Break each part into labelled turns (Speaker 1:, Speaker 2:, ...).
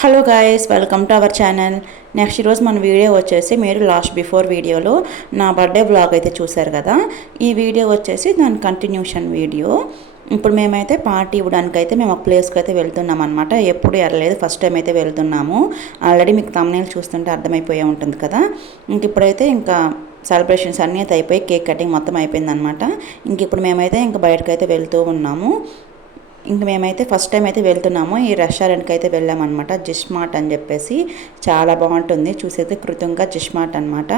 Speaker 1: Hello guys welcome to our channel next ఈరోజు మన video వచ్చేసి మీరు లాస్ట్ బిఫోర్ వీడియోలో నా బర్త్డే బ్లాగ్ అయితే చూశారు కదా. ఈ వీడియో వచ్చేసి దాని కంటిన్యూషన్ వీడియో ఇప్పుడు మేమైతే పార్టీ ఇవ్వడానికి అయితే మేము ఒక ప్లేస్కి అయితే వెళ్తున్నాం అనమాట ఎప్పుడు వెళ్ళలేదు ఫస్ట్ టైం అయితే వెళ్తున్నాము. ఆల్రెడీ మీకు తమ్నేలు చూస్తుంటే అర్థమైపోయే ఉంటుంది కదా. ఇంక ఇప్పుడైతే ఇంకా సెలబ్రేషన్స్ అన్నీ అయితే అయిపోయి కేక్ కటింగ్ మొత్తం అయిపోయిందనమాట ఇంక ఇప్పుడు మేమైతే ఇంకా బయటకు అయితే వెళ్తూ ఉన్నాము. ఇంక మేమైతే ఫస్ట్ టైం అయితే వెళ్తున్నాము. ఈ రెస్టారెంట్కి అయితే వెళ్ళామన్నమాట. జిస్మార్ట్ అని చెప్పేసి చాలా బాగుంటుంది. చూసేది కృతంగా జిస్మార్ట్ అనమాట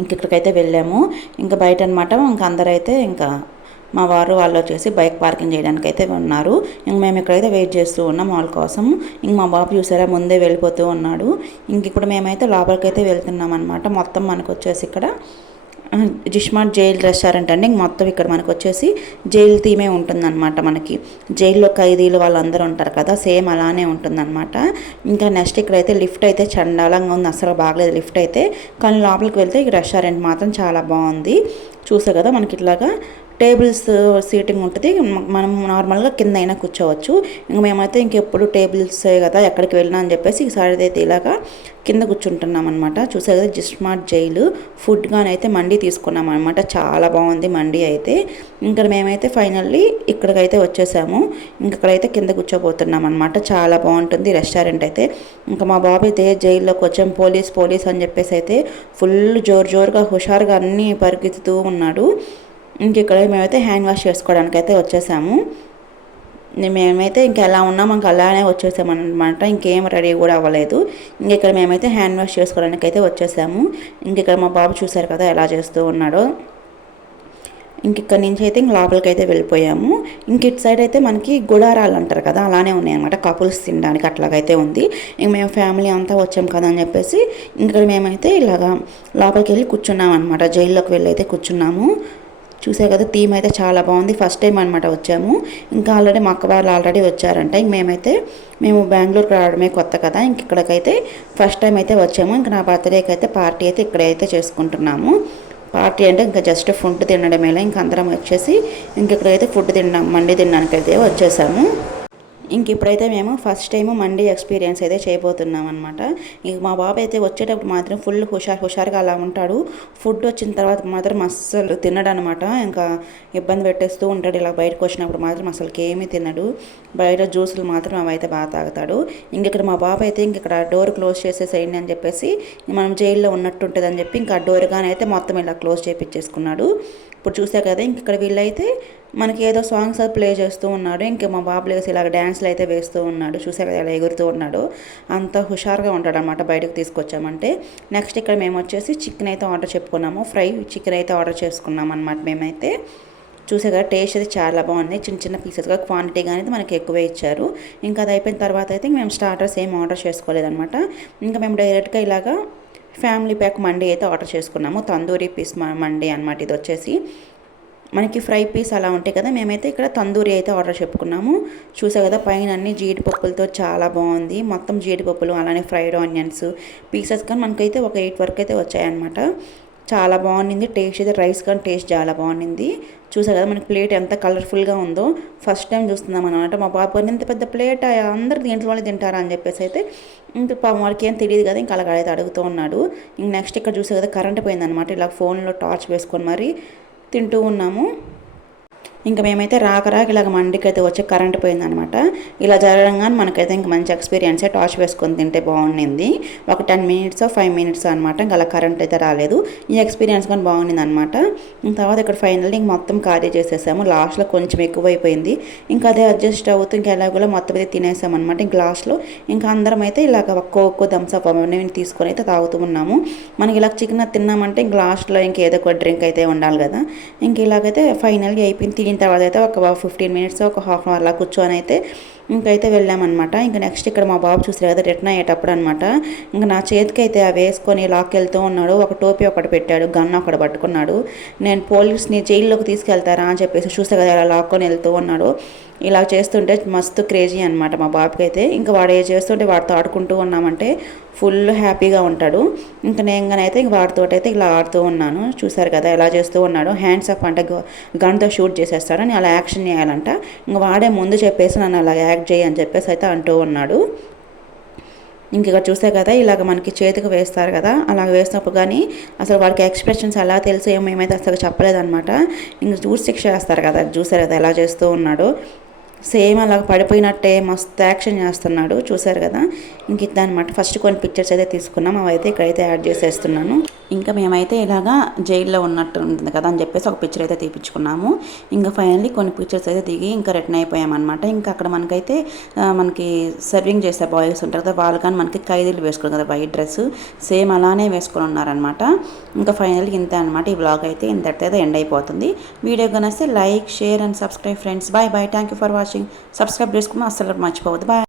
Speaker 1: ఇంక ఇక్కడికైతే వెళ్ళాము. ఇంకా బయట అనమాట ఇంకా అందరైతే ఇంకా మా వారు వాళ్ళు వచ్చేసి బైక్ పార్కింగ్ చేయడానికి అయితే ఉన్నారు. ఇంక మేము ఇక్కడైతే వెయిట్ చేస్తూ ఉన్నాం వాళ్ళ కోసం. ఇంక మా బాబు చూసారా ముందే వెళ్ళిపోతూ ఉన్నాడు. ఇంక ఇప్పుడు మేమైతే లోపలికైతే వెళ్తున్నాం అనమాట మొత్తం మనకు వచ్చేసి ఇక్కడ. జిష్మాట్ జైల్ రెస్టారెంట్ అండి మొత్తం ఇక్కడ మనకు వచ్చేసి జైల్ థీమే ఉంటుందన్నమాట మనకి. జైల్లో ఖైదీలు వాళ్ళందరూ ఉంటారు కదా సేమ్ అలానే ఉంటుందన్నమాట. ఇంకా నెక్స్ట్ ఇక్కడైతే లిఫ్ట్ అయితే చండాలంగా ఉంది అసలు బాగలేదు లిఫ్ట్ అయితే. కానీ లోపలికి వెళ్తే ఈ రెస్టారెంట్ మాత్రం చాలా బాగుంది. చూసే కదా మనకి ఇట్లాగా టేబుల్స్ సీటింగ్ ఉంటుంది. మనం నార్మల్గా కింద అయినా కూర్చోవచ్చు. ఇంక మేమైతే ఇంకెప్పుడు టేబుల్స్ కదా ఎక్కడికి వెళ్ళినా అని చెప్పేసి ఈసారి అయితే ఇలాగా కింద కూర్చుంటున్నాం అనమాట చూసే కదా జిస్మార్ట్ జైలు. ఫుడ్ కానీ అయితే మండి తీసుకున్నాం అనమాట చాలా బాగుంది మండి అయితే. ఇంకా మేమైతే ఫైనల్లీ ఇక్కడికైతే వచ్చేసాము. ఇంకక్కడైతే కింద కూర్చోబోతున్నాం అనమాట చాలా బాగుంటుంది రెస్టారెంట్ అయితే. ఇంకా మా బాబు అయితే జైల్లోకి వచ్చాం. పోలీస్ పోలీస్ అని చెప్పేసి అయితే ఫుల్ జోరు జోరుగా హుషారుగా అన్నీ పరిగెత్తుతూ ఉన్నాడు. ఇంక ఇక్కడ మేమైతే హ్యాండ్ వాష్ చేసుకోవడానికి అయితే వచ్చేసాము మేమైతే ఇంకా ఎలా ఉన్నాం ఇంకా అలానే వచ్చేసామన్నమాట. ఇంకేం రెడీ కూడా అవ్వలేదు. ఇంక ఇక్కడ మేమైతే హ్యాండ్ వాష్ చేసుకోవడానికి అయితే వచ్చేసాము. ఇంక ఇక్కడ మా బాబు చూశారు కదా ఎలా చేస్తూ ఉన్నాడో. ఇంక ఇక్కడ నుంచి అయితే ఇంక లోపలికి అయితే వెళ్ళిపోయాము. ఇంక ఇటు సైడ్ అయితే మనకి గుడారాలు అంటారు కదా అలానే ఉన్నాయి అనమాట కపుల్స్ తినడానికి అట్లాగైతే ఉంది. ఇంక మేము ఫ్యామిలీ అంతా వచ్చాం కదా అని చెప్పేసి ఇంకా మేమైతే ఇలాగా లోపలికి వెళ్ళి కూర్చున్నాం అనమాట జైల్లోకి వెళ్ళి అయితే కూర్చున్నాము. చూసే కదా థీమ్ అయితే చాలా బాగుంది. ఫస్ట్ టైం అనమాట వచ్చాము. ఇంకా ఆల్రెడీ మా అక్క వాళ్ళు ఆల్రెడీ వచ్చారంట. ఇంక మేమైతే మేము బెంగళూరుకి రావడమే కొత్త కదా ఇంక ఇక్కడికైతే ఫస్ట్ టైం అయితే వచ్చాము. ఇంకా నా బర్త్డేకి అయితే పార్టీ అయితే ఇక్కడైతే చేసుకుంటున్నాము. పార్టీ అంటే ఇంకా జస్ట్ ఫుడ్ తినడమేలా ఇంక అందరం వచ్చేసి ఇంక ఇక్కడైతే ఫుడ్ తిన్నాం. మండి తినడానికి అయితే వచ్చేసాము. ఇంక ఇప్పుడైతే మేము ఫస్ట్ టైం మండీ ఎక్స్పీరియన్స్ అయితే చేయబోతున్నాం అనమాట ఇంక మా బాబు అయితే వచ్చేటప్పుడు మాత్రం ఫుల్ హుషారు హుషారుగా అలా ఉంటాడు. ఫుడ్ వచ్చిన తర్వాత మాత్రం అస్సలు తినడు అనమాట ఇంకా ఇబ్బంది పెట్టేస్తూ ఉంటాడు. ఇలా బయటకు వచ్చినప్పుడు మాత్రం అసలు ఏమీ తినడు. బయట జ్యూసులు మాత్రం అవి అయితే బాగా తాగుతాడు. ఇంక ఇక్కడ మా బాబు అయితే ఇంక ఇక్కడ డోర్ క్లోజ్ చేసేసేయండి అని చెప్పేసి మనం జైల్లో ఉన్నట్టు అని చెప్పి ఇంకా డోర్ కానీ అయితే మొత్తం ఇలా క్లోజ్ చేపించేసుకున్నాడు ఇప్పుడు చూసా కదా ఇంక ఇక్కడ వీళ్ళైతే మనకి ఏదో సాంగ్స్ అది ప్లే చేస్తూ ఉన్నాడు. ఇంకా మా బాబు లేసి ఇలాగ డ్యాన్స్లు అయితే వేస్తూ ఉన్నాడు. చూసా కదా ఇలా ఎగురుతూ ఉన్నాడు. అంత హుషారుగా ఉంటాడు అనమాట బయటకు తీసుకొచ్చామంటే. నెక్స్ట్ ఇక్కడ మేము వచ్చేసి చికెన్ అయితే ఆర్డర్ చెప్పుకున్నాము. ఫ్రై చికెన్ అయితే ఆర్డర్ చేసుకున్నాం అనమాట మేమైతే. చూసే కదా టేస్ట్ అయితే చాలా బాగుంది. చిన్న చిన్న పీసెస్గా క్వాంటిటీ కానీ మనకి ఎక్కువే ఇచ్చారు. ఇంకా అది అయిపోయిన తర్వాత అయితే మేము స్టార్టర్స్ ఏం ఆర్డర్ చేసుకోలేదన్నమాట. ఇంకా మేము డైరెక్ట్గా ఇలాగా ఫ్యామిలీ ప్యాక్ మండే అయితే ఆర్డర్ చేసుకున్నాము. తందూరి పీస్ మండే అనమాట ఇది వచ్చేసి. మనకి ఫ్రై పీస్ అలా ఉంటాయి కదా మేమైతే ఇక్కడ తందూరి అయితే ఆర్డర్ చెప్పుకున్నాము. చూసా కదా పైన అన్ని జీడిపప్పులతో చాలా బాగుంది. మొత్తం జీడిపప్పులు అలానే ఫ్రైడ్ ఆనియన్స్ పీసెస్ కానీ మనకైతే ఒక ఎయిట్ వరకు అయితే వచ్చాయన్నమాట. చాలా బాగుంది టేస్ట్ అయితే రైస్ కానీ టేస్ట్ చాలా బాగుంది చూసా కదా మనకి ప్లేట్ ఎంత కలర్ఫుల్గా ఉందో. ఫస్ట్ టైం చూస్తున్నాం అనమాట మా పాప ఇంత పెద్ద ప్లేట్ అందరు దీంట్లో వాళ్ళు తింటారా అని చెప్పేసి అయితే ఇంక వాడికి ఏం తెలియదు కదా ఇంకా అలాగ అయితే అడుగుతూ ఉన్నాడు. ఇంక నెక్స్ట్ ఇక్కడ చూసా కదా కరెంట్ పోయిందనమాట ఇలా ఫోన్లో టార్చ్ వేసుకొని మరి తింటూ ఉన్నాము. ఇంకా మేమైతే రాక రాక ఇలాగ మండికైతే అయితే వచ్చి కరెంట్ పోయిందనమాట. ఇలా జరగడంగానే మనకైతే ఇంకా మంచి ఎక్స్పీరియన్స్ టార్చ్ వేసుకొని తింటే బాగుండింది. ఒక టెన్ మినిట్స్ ఫైవ్ మినిట్స్ అనమాట ఇంకా అలా కరెంట్ అయితే రాలేదు. ఈ ఎక్స్పీరియన్స్ కానీ బాగుండింది అనమాట తర్వాత ఇక్కడ ఫైనల్లీ ఇంక మొత్తం ఖాళీ చేసేసాము. లాస్ట్లో కొంచెం ఎక్కువైపోయింది. ఇంకా అదే అడ్జస్ట్ అవుతూ ఇంకా ఎలాగోలా మొత్తం అయితే తినేసామన్నమాట ఇంక లాస్ట్లో ఇంకా అందరం అయితే ఇలాగ ఒక్కో ఒక్కో థమ్స్అప్ అవన్నీ తీసుకొని అయితే తాగుతూ ఉన్నాము. మనకి ఇలా చికెన్ తిన్నామంటే ఇంక లాస్ట్లో ఇంకేదో ఒక డ్రింక్ అయితే ఉండాలి కదా. ఇంక ఇలాగైతే ఫైనల్గా అయిపోయింది. దిగిన తర్వాత అయితే ఒక ఫిఫ్టీన్ మినిట్స్ ఒక హాఫ్ అన్ అవర్ అలా కూర్చొని అయితే ఇంకైతే వెళ్ళామన్నమాట. ఇంకా నెక్స్ట్ ఇక్కడ మా బాబు చూసారు కదా రిటర్న్ అయ్యేటప్పుడు అనమాట ఇంకా నా చేతికి అయితే అవి వేసుకొని లాక్ వెళ్తూ ఉన్నాడు. ఒక టోపీ ఒకటి పెట్టాడు గన్ ఒకటి పట్టుకున్నాడు. నేను పోలీస్ని జైల్లోకి తీసుకెళ్తారా అని చెప్పేసి చూసా కదా అలా లాక్కొని వెళ్తూ ఉన్నాడు. ఇలా చేస్తుంటే మస్తు క్రేజీ అనమాట మా బాబుకి అయితే ఇంకా వాడు ఏ చేస్తుంటే వాడితో ఆడుకుంటూ ఉన్నామంటే ఫుల్ హ్యాపీగా ఉంటాడు. ఇంకా నేనుగానైతే ఇంక వాడితో అయితే ఇలా ఆడుతూ ఉన్నాను. చూసారు కదా ఎలా చేస్తూ ఉన్నాడు. హ్యాండ్స్ అప్ అంటే గన్తో షూట్ చేసేస్తాడు నేను అలా యాక్షన్ చేయాలంట. ఇంకా వాడే ముందు చెప్పేసి నన్ను అలా ప్యాక్ చేయి అని చెప్పేసి అయితే అంటూ ఉన్నాడు. ఇంక ఇక్కడ చూస్తే కదా ఇలాగ మనకి చేతికి వేస్తారు కదా అలాగ వేసినప్పుడు కానీ అసలు వాడికి ఎక్స్ప్రెషన్స్ ఎలా తెలుసు ఏమో మేమైతే అసలు చెప్పలేదనమాట ఇంక చూసి శిక్ష వేస్తారు కదా చూసారు కదా ఎలా చేస్తూ ఉన్నాడు. సేమ్ అలా పడిపోయినట్టే మస్తు యాక్షన్ చేస్తున్నాడు చూసారు కదా. ఇంక ఇదనమాట ఫస్ట్ కొన్ని పిక్చర్స్ అయితే తీసుకున్నాం అవైతే ఇక్కడైతే యాడ్ చేసేస్తున్నాను. ఇంకా మేమైతే ఇలాగా జైల్లో ఉన్నట్టు ఉంటుంది కదా అని చెప్పేసి ఒక పిక్చర్ అయితే తీపించుకున్నాము ఇంకా ఫైనల్లీ కొన్ని పిక్చర్స్ అయితే దిగి ఇంకా రిటర్న్ అయిపోయామన్నమాట. ఇంకా అక్కడ మనకైతే మనకి సర్వింగ్ చేసే బాయ్స్ ఉంటారు కదా వాళ్ళు కానీ మనకి ఖైదీలు వేసుకున్నారు కదా వైట్ డ్రెస్ సేమ్ అలానే వేసుకొని ఉన్నారనమాట ఇంకా ఫైనల్ ఇంతే అనమాట ఈ బ్లాగ్ అయితే ఇంతటితో అయితే ఎండ్ అయిపోతుంది. Video కనిస్తే like share and subscribe friends bye bye thank you for watching subscribe చేసుకుని అస్సలు మర్చిపోవద్దు. బాయ్